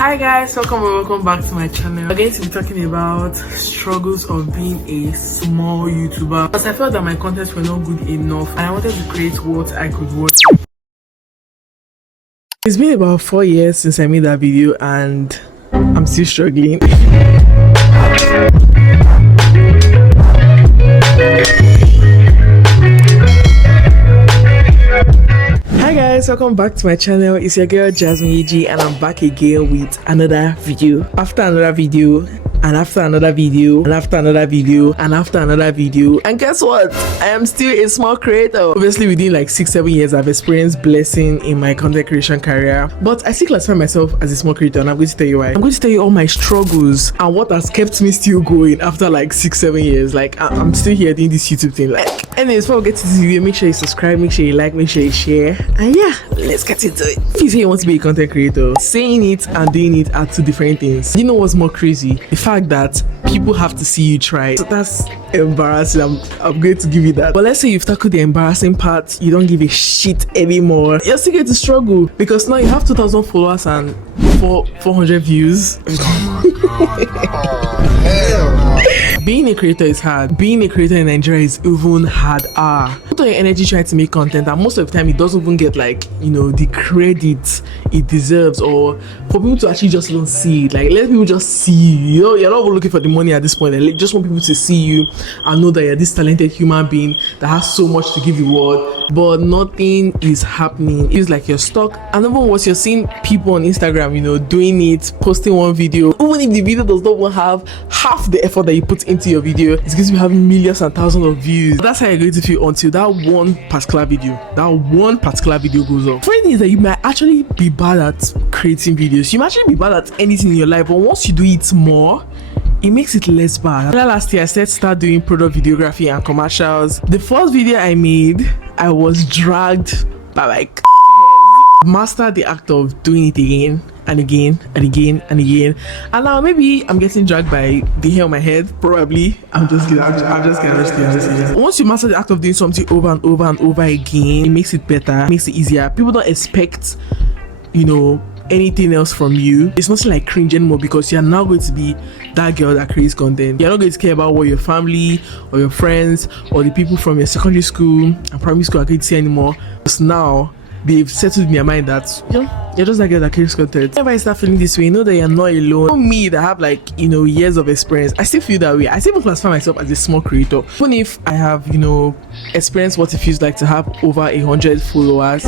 Hi guys, welcome back to my channel. We're going to be talking about struggles of being a small YouTuber, because I felt that my contents were not good enough and I wanted to create what I could watch. It's been about 4 years since I made that video and I'm still struggling. Hi guys, welcome back to my channel. It's your girl Xoxo UG and I'm back again with another video after another video and after another video and after another video and after another video. And guess what? I am still a small creator. Obviously within like 6-7 years I've experienced blessing in my content creation career, but I still classify myself as a small creator, and I'm going to tell you why. I'm going to tell you all my struggles and what has kept me still going after like 6-7 years. Like I'm still here doing this YouTube thing. Like, anyways, before we get to this video, make sure you subscribe, make sure you like, make sure you share, and yeah, let's get into it. If you say you want to be a content creator, saying it and doing it are two different things. You know what's more crazy? The fact that people have to see you try. So that's embarrassing. I'm going to give you that. But let's say you've tackled the embarrassing part, you don't give a shit anymore. You're still going to struggle because now you have 2,000 followers and 400 views. Being a creator is hard. Being a creator in Nigeria is even harder. Put all your energy trying to make content, and most of the time it doesn't even get, like, you know, the credit it deserves, or for people to actually just even see it. Like, let people just see you. You know, you're not even looking for the money at this point. Like, just want people to see you and know that you're this talented human being that has so much to give the world, but nothing is happening. It's like you're stuck. And even worse, you're seeing people on Instagram, you know, doing it, posting one video, even if the video does not even have half the effort that you put into your video, it's going to be having millions and thousands of views. That's how you're going to feel until that one particular video goes up. Funny thing is that you might actually be bad at creating videos. You might actually be bad at anything in your life, but once you do it more, it makes it less bad. Last year I said start doing product videography and commercials. The first video I made, I was dragged by like mastered the act of doing it again and again and again and again, and now maybe I'm getting dragged by the hair on my head. Probably I'm just kidding. Once you master the act of doing something over and over and over again, it makes it better, it makes it easier. People don't expect, you know, anything else from you. It's not like cringe anymore, because you're now going to be that girl that creates content. You're not going to care about what your family or your friends or the people from your secondary school and primary school are going to say anymore, because now they've settled in their mind that, you know, you're just that girl that creates content. Whenever I start feeling this way, you know that you're not alone. Not me that have, like, you know, years of experience. I still feel that way. I still even classify myself as a small creator, even if I have, you know, experienced what it feels like to have over 100 followers.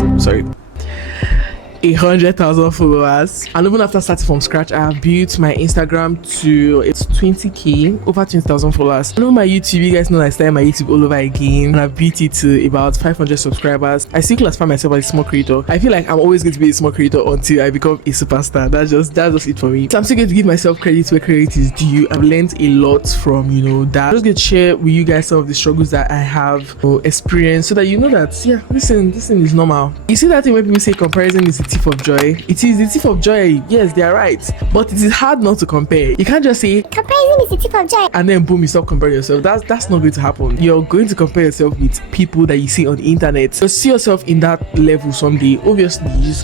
100,000 followers. And even after starting from scratch, I have built my Instagram to it's 20k, over 20,000 followers. I know my YouTube, you guys know that I started my YouTube all over again, and I've built it to about 500 subscribers. I still classify myself as a small creator. I feel like I'm always going to be a small creator until I become a superstar. That's just it for me. So I'm still going to give myself credit where credit is due. I've learned a lot from, you know, that. I'm just going to share with you guys some of the struggles that I have experienced, so that you know that, yeah, this thing is normal. You see that thing when people say comparison is the thief of joy? It is the thief of joy. Yes, they are right, but it is hard not to compare. You can't just say comparison is the thief of joy and then boom, you stop comparing yourself. That's not going to happen. You're going to compare yourself with people that you see on the internet. So see yourself in that level someday. Obviously it's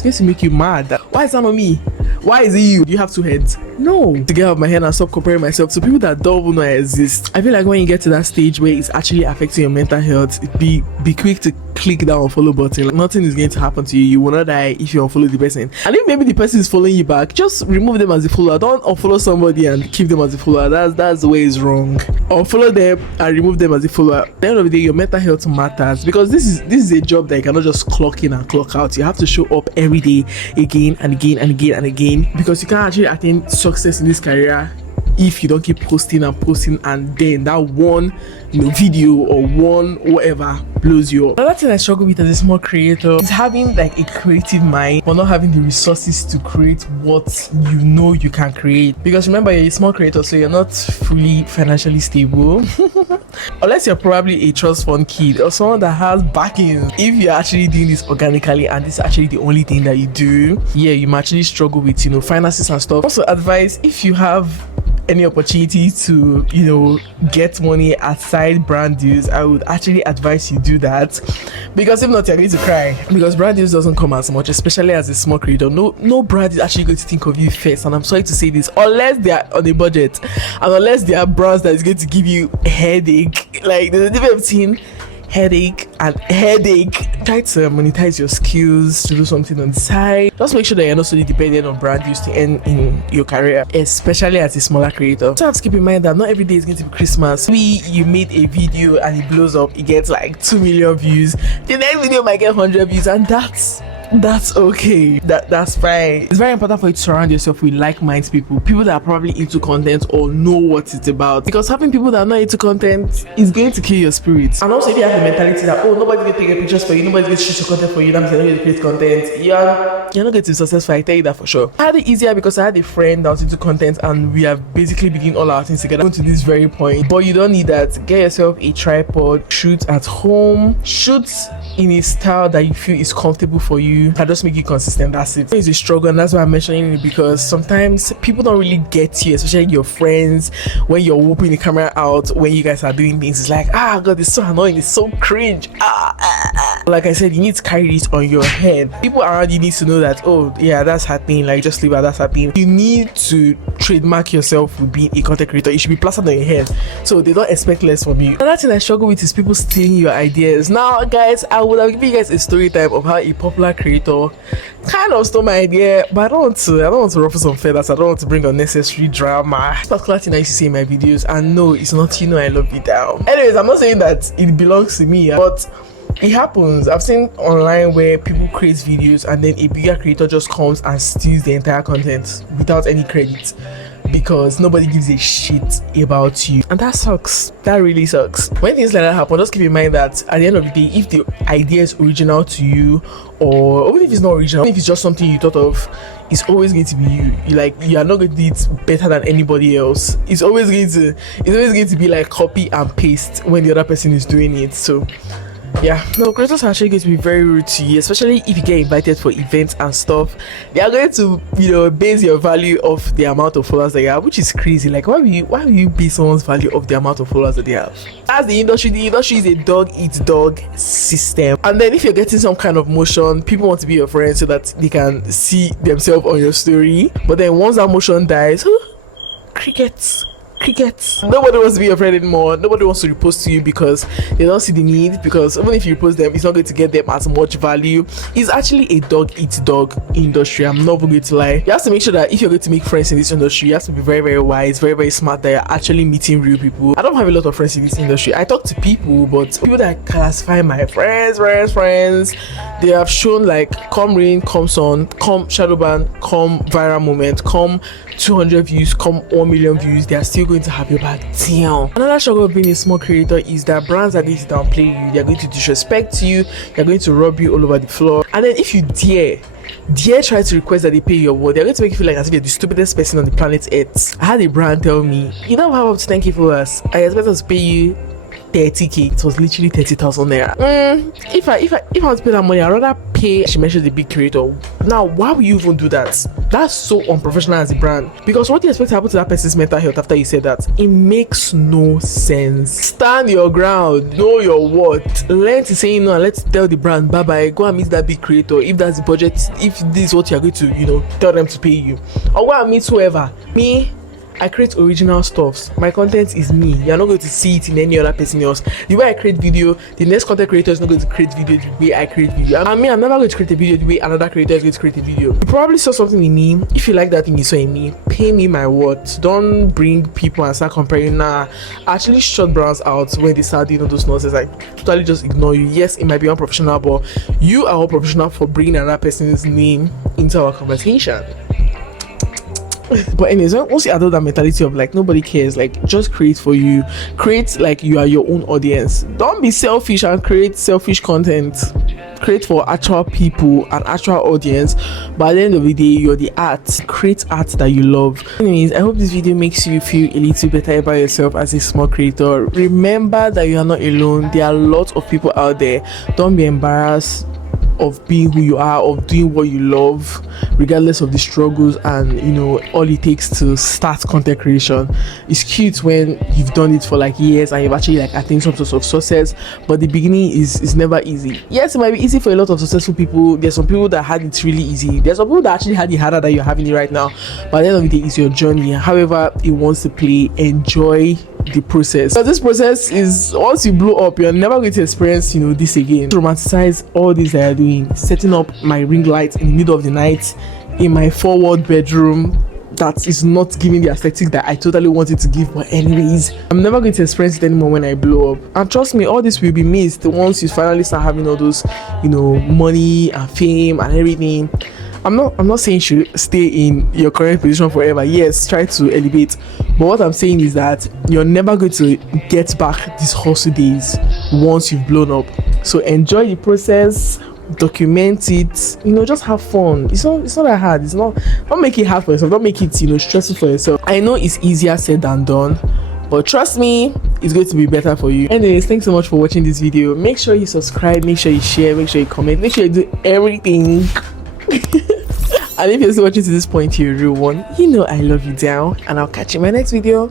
going to make you mad. Why is that not me? Why is it you? Do you have two heads? No. To get out of my head and stop comparing myself to people that don't even know I exist. I feel like when you get to that stage where it's actually affecting your mental health, be quick to click that unfollow button. Like, nothing is going to happen to you. You will not die if you unfollow the person. And if maybe the person is following you back, just remove them as a follower. Don't unfollow somebody and keep them as a follower. That's the way it's wrong. Unfollow them and remove them as a follower. At the end of the day, your mental health matters, because this is a job that you cannot just clock in and clock out. You have to show up every day again and again and again and again, because you can't actually attain success in this career if you don't keep posting and then that one, you know, video or one whatever blows you up. Another thing I struggle with as a small creator is having like a creative mind but not having the resources to create what you know you can create. Because remember, you're a small creator, so you're not fully financially stable unless you're probably a trust fund kid or someone that has backing. If you're actually doing this organically and this is actually the only thing that you do, yeah, you might actually struggle with, you know, finances and stuff. Also advice, if you have any opportunity to, you know, get money aside brand deals, I would actually advise you do that, because if not, you're going to cry, because brand deals doesn't come as much, especially as a small creator. No brand is actually going to think of you first, and I'm sorry to say this, unless they are on a budget and unless they are brands that is going to give you a headache. Like, there's a difference between headache and headache. Try to monetize your skills, to do something on the side. Just make sure that you're not solely dependent on brand deals to end in your career, especially as a smaller creator. So have to keep in mind that not every day is going to be Christmas. Maybe you made a video and it blows up, it gets like 2 million views, the next video might get 100 views, and that's okay. That's fine. It's very important for you to surround yourself with like-minded people that are probably into content or know what it's about, because having people that are not into content is going to kill your spirit. And also, if you have the mentality that, oh, nobody's going to take your pictures for you, nobody's going to shoot your content for you, that means you're not going to create content, you're not going to be successful. I tell you that for sure. I had it easier because I had a friend that was into content, and we have basically begun all our things together to this very point. But you don't need that. Get yourself a tripod, shoot at home, shoot in a style that you feel is comfortable for you, and just make it consistent. That's it. It's a struggle, and that's why I'm mentioning it, because sometimes people don't really get you, especially your friends, when you're whooping the camera out when you guys are doing things. It's like, God, it's so annoying, it's so cringe. Like I said, you need to carry this on your head. People around you need to know that, oh yeah, that's happening, like just leave it, that's happening. You need to trademark yourself with being a content creator. It should be plastered on your head, so they don't expect less from you. Another thing I struggle with is people stealing your ideas. Now guys, I would have given you guys a story time of how a popular creator kind of stole my idea, but I don't want to ruffle some feathers. I don't want to bring unnecessary drama. This particular thing I used to see in my videos, and no, it's not, you know, I love it down. Anyways, I'm not saying that it belongs to me, but it happens. I've seen online where people create videos and then a bigger creator just comes and steals the entire content without any credit, because nobody gives a shit about you, and that sucks. That really sucks. When things like that happen, just keep in mind that at the end of the day, if the idea is original to you, or even if it's not original, if it's just something you thought of, it's always going to be you. You are not going to do it better than anybody else. It's always going to be like copy and paste when the other person is doing it. So yeah, no, creators are actually going to be very rude to you, especially if you get invited for events and stuff. They are going to, you know, base your value off the amount of followers they have, which is crazy. Like, why will you base someone's value off the amount of followers that they have? As the industry is a dog eat dog system. And then if you're getting some kind of motion, people want to be your friend so that they can see themselves on your story. But then once that motion dies, crickets. Nobody wants to be your friend anymore. Nobody wants to repost to you because they don't see the need, because even if you repost them, it's not going to get them as much value. It's actually a dog eat dog industry. I'm not going to lie. You have to make sure that if you're going to make friends in this industry, you have to be very, very wise, very, very smart, that you're actually meeting real people. I don't have a lot of friends in this industry. I talk to people, but people that I classify my friends, they have shown like, come rain, come sun, come shadow ban, come viral moment, come 200 views, come 1 million views, they are still going to have your back down. Another struggle of being a small creator is that brands are going to downplay you, they're going to disrespect you, they're going to rub you all over the floor. And then if you dare try to request that they pay your word, they're going to make you feel like as if you're the stupidest person on the planet Earth. I had a brand tell me, you don't have up to 10k followers, I expect us to pay you 30k. It was literally 30,000 naira. If I want to pay that money, I'd rather pay. She mentioned the big creator. Now, why would you even do that? That's so unprofessional as a brand, because what do you expect to happen to that person's mental health after you said that? It makes no sense. Stand your ground, know your worth, learn to say no, and let's tell the brand bye bye. Go and meet that big creator if that's the budget, if this is what you're going to, you know, tell them to pay you, or go and meet whoever. Me, I create original stuffs. My content is me. You're not going to see it in any other person else. The way I create video, the next content creator is not going to create video the way I create video. I mean, I'm never going to create a video the way another creator is going to create a video. You probably saw something in me. If you like that thing you saw in me, pay me my worth. Don't bring people and start comparing. Nah, actually shut brands out when they start doing all those nonsense. Like, totally just ignore you. Yes, it might be unprofessional, but you are all professional for bringing another person's name into our conversation. But anyways, once you adopt that mentality of like nobody cares, like just create for you, create like you are your own audience. Don't be selfish and create selfish content. Create for actual people and actual audience, but at the end of the day, you're the art. Create art that you love. Anyways, I hope this video makes you feel a little better about yourself as a small creator. Remember that you are not alone. There are lots of people out there. Don't be embarrassed. of being who you are, of doing what you love, regardless of the struggles and all it takes to start content creation. It's cute when you've done it for like years and you've actually like attained some sort of success, but the beginning is never easy. Yes, it might be easy for a lot of successful people. There's some people that had it really easy. There's some people that actually had it harder than you're having it right now, but at the end of the day, it's your journey. However it wants to play, enjoy the process. But this process is, once you blow up, you're never going to experience this again. Romanticize all this that you're doing. Setting up my ring light in the middle of the night in my forward bedroom that is not giving the aesthetic that I totally wanted to give, but anyways, I'm never going to experience it anymore when I blow up. And trust me, all this will be missed once you finally start having all those money and fame and everything. I'm not saying you should stay in your current position forever. Yes, try to elevate, but what I'm saying is that you're never going to get back these hustle days once you've blown up. So enjoy the process, document it, just have fun. It's not that hard. Don't make it hard for yourself. Don't make it stressful for yourself. I know it's easier said than done, but trust me, it's going to be better for you. Anyways, thanks so much for watching this video. Make sure you subscribe, make sure you share, make sure you comment, make sure you do everything. And if you're still watching to this point, you're a real one. I love you down, and I'll catch you in my next video.